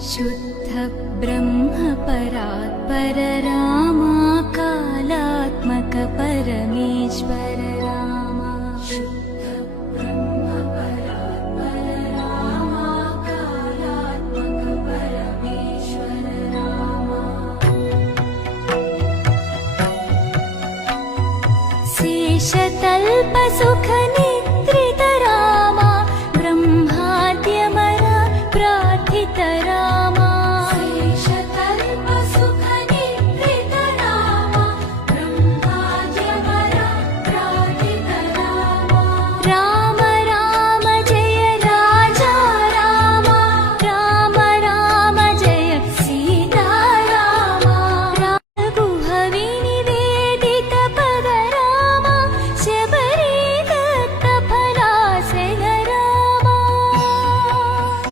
शुद्ध ब्रह्म परात्पर रामा कालात्मक परमेश्वर रामा शुद्ध ब्रह्म परात्पर रामा कालात्मक परमेश्वर रामा शेषतल्प सुख